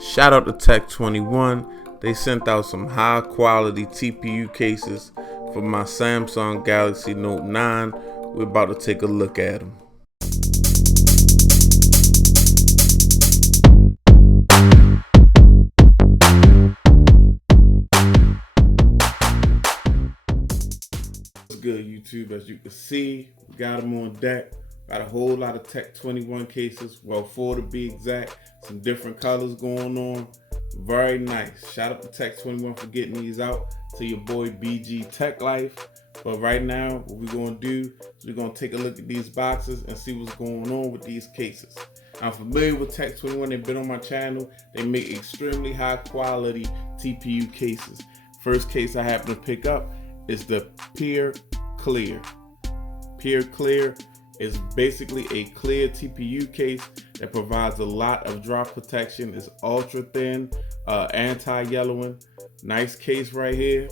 Shout out to Tech 21. They sent out some high quality TPU cases for my Samsung Galaxy Note 9. We're about to take a look at them. What's good, YouTube? As you can see, we got them on deck. Got a whole lot of Tech 21 cases, well, 4 to be exact. Some different colors going on. Very nice. Shout out to Tech 21 for getting these out to your boy BG Tech Life. But right now, what we're going to do is we're going to take a look at these boxes and see what's going on with these cases. I'm familiar with Tech 21. They've been on my channel. They make extremely high quality TPU cases. First case I happen to pick up is the Pure Clear. Pure Clear is basically a clear TPU case that provides a lot of drop protection. It's ultra thin, anti-yellowing. Nice case right here.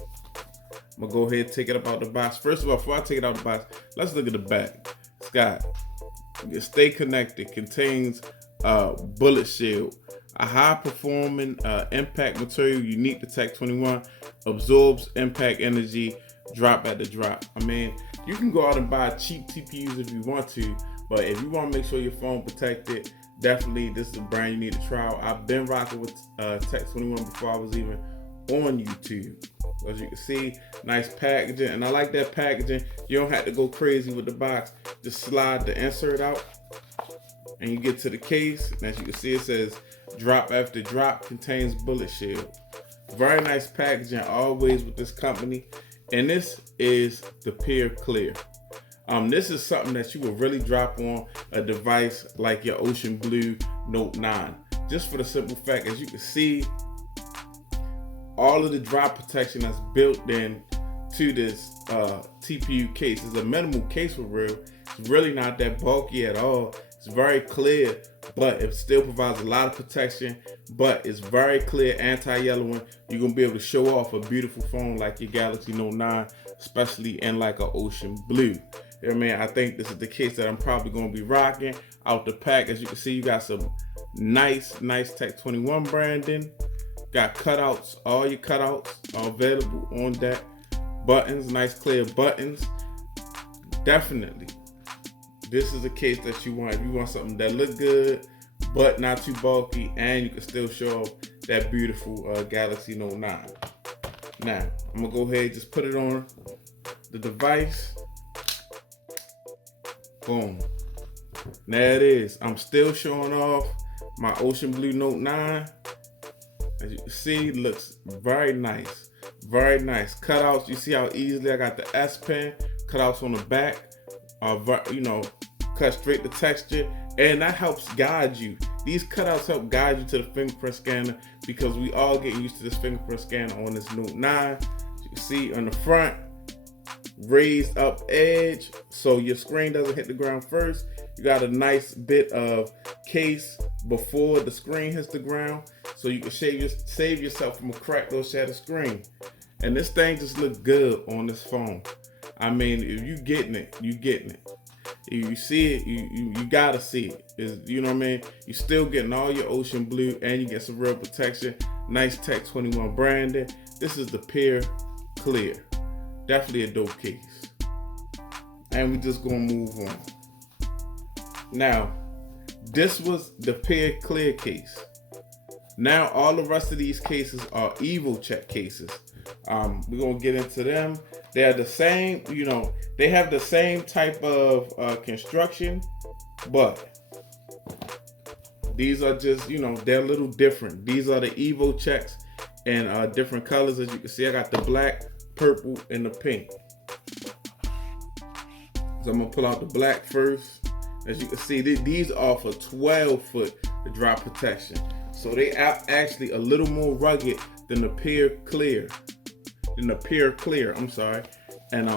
I'm gonna go ahead and take it up out the box. First of all, before I take it out the box, let's look at the back. It's got Stay Connected, contains bullet shield, a high performing impact material unique to Tech 21, absorbs impact energy, drop at the drop. I mean, you can go out and buy cheap TPUs if you want to, but if you want to make sure your phone protected, definitely this is a brand you need to try. I've been rocking with Tech 21 before I was even on YouTube. As you can see, nice packaging, and I like that packaging. You don't have to go crazy with the box. Just slide the insert out and you get to the case, and as you can see, it says drop after drop, contains bullet shield. Very nice packaging always with this company. And this is the Pure Clear. This is something that you will really drop on a device like your Ocean Blue Note 9. Just for the simple fact, as you can see, all of the drop protection that's built in to this TPU case is a minimal case for real. It's really not that bulky at all. It's very clear, but it still provides a lot of protection, but it's very clear, anti-yellowing. You're gonna be able to show off a beautiful phone like your Galaxy Note 9, especially in like an ocean blue. You know what I mean? I think this is the case that I'm probably gonna be rocking out the pack. As you can see, you got some nice Tech 21 branding. Got cutouts, all your cutouts are available on deck. Buttons, nice clear buttons. Definitely, this is a case that you want. If you want something that look good, but not too bulky, and you can still show off that beautiful Galaxy Note 9. Now, I'm gonna go ahead and just put it on the device. Boom. There it is. I'm still showing off my Ocean Blue Note 9. As you can see, it looks very nice. Very nice. Cutouts, you see how easily I got the S Pen. Cutouts on the back. Cut straight the texture. And that helps guide you. These cutouts help guide you to the fingerprint scanner because we all get used to this fingerprint scanner on this Note 9. You can see on the front, raised up edge so your screen doesn't hit the ground first. You got a nice bit of case before the screen hits the ground, so you can save yourself from a cracked or shattered screen. And this thing just looks good on this phone. I mean, if you getting it, you getting it. If you see it, you gotta see it. You know what I mean? You still getting all your Ocean Blue, and you get some real protection. Nice Tech 21 branding. This is the Pure Clear. Definitely a dope case. And we just gonna move on. Now, this was the Pure Clear case. Now, all the rest of these cases are EvoCheck cases. We're gonna get into them. They are the same, they have the same type of construction, but these are just, they're a little different. These are the EvoChecks in different colors. As you can see, I got the black, purple, and the pink. So I'm gonna pull out the black first. As you can see, these are for 12-foot drop protection. So they are actually a little more rugged than the Pure Clear. I'm sorry. And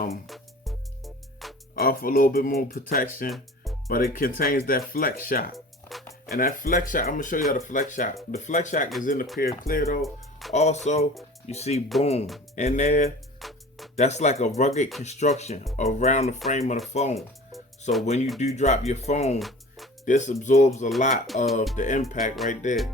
offer a little bit more protection, but it contains that flex shock. And that flex shock, I'm gonna show you how the flex shock. The flex shock is in the Pure Clear though. Also, you see, boom, in there, that's like a rugged construction around the frame of the phone. So when you do drop your phone, this absorbs a lot of the impact right there.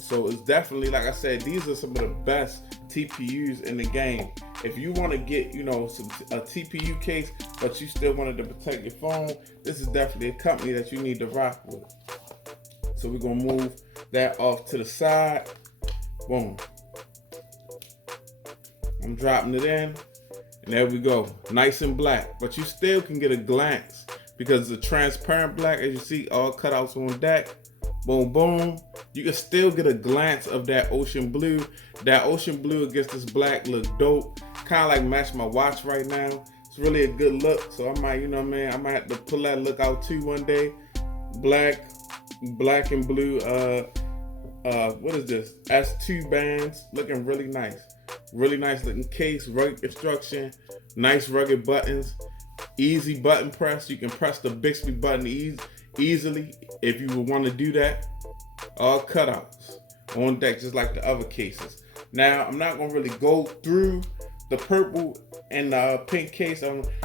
So it's definitely, like I said, these are some of the best TPUs in the game. If you want to get, you know, a TPU case, but you still wanted to protect your phone, this is definitely a company that you need to rock with. So we're gonna move that off to the side. Boom. I'm dropping it in, and there we go. Nice and black, but you still can get a glance because it's a transparent black, as you see, all cutouts on deck. Boom, boom. You can still get a glance of that ocean blue. That ocean blue against this black look dope. Kind of like match my watch right now. It's really a good look. So I might, you know what I mean, I might have to pull that look out too one day. Black and blue, what is this? S2 bands, looking really nice. Really nice looking case, rugged construction, nice rugged buttons, easy button press. You can press the Bixby button easily if you would want to do that. All cutouts on deck just like the other cases. Now I'm not gonna really go through the purple and the pink case.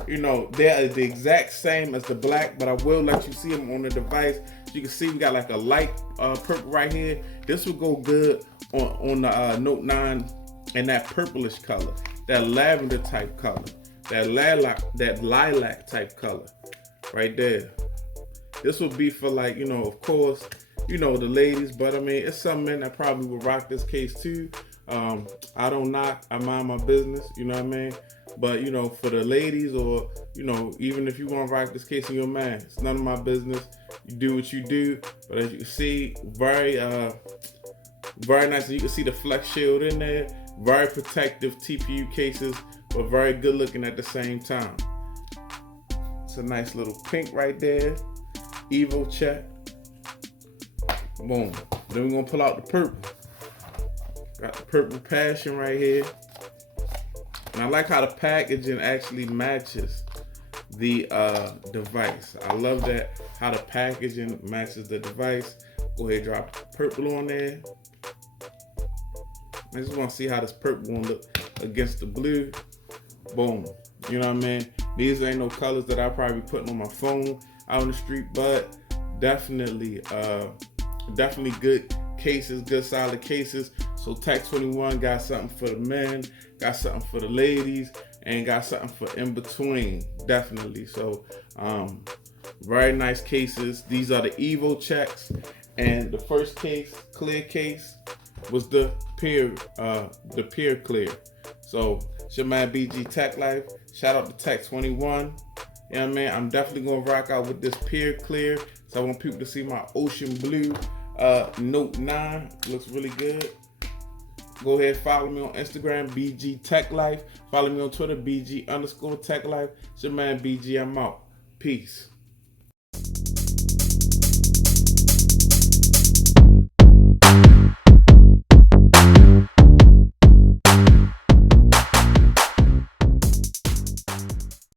You know, they're the exact same as the black, but I will let you see them on the device. You can see we got like a light purple right here. This will go good on the Note 9 and that purplish color, that lavender type color, that lilac type color right there. This will be for, like, you know, of course, you know, the ladies, but I mean, it's some men that probably will rock this case too. I don't knock, I mind my business, you know what I mean? But, you know, for the ladies, or, you know, even if you want to rock this case in your man, it's none of my business. You do what you do. But as you can see, very nice. You can see the flex shield in there. Very protective TPU cases, but very good looking at the same time. It's a nice little pink right there. EvoCheck. Boom. Then we're gonna pull out the purple. Got the purple passion right here. And I like how the packaging actually matches the device. I love that, how the packaging matches the device. Go ahead, drop purple on there. I just want to see how this purple one look against the blue. Boom. You know what I mean? These ain't no colors that I probably be putting on my phone out on the street, but definitely good cases, good solid cases. So Tech 21 got something for the men, got something for the ladies, and got something for in between, definitely. So very nice cases. These are the EvoChecks, and the first case, clear case, was the Peer Clear. So it's your man BG Tech Life. Shout out to Tech 21. You know what I mean? I'm definitely gonna rock out with this Peer Clear. So I want people to see my ocean blue Note 9. Looks really good. Go ahead, follow me on Instagram, BG Tech Life. Follow me on Twitter, BG_Tech Life. It's your man BG. I'm out. Peace.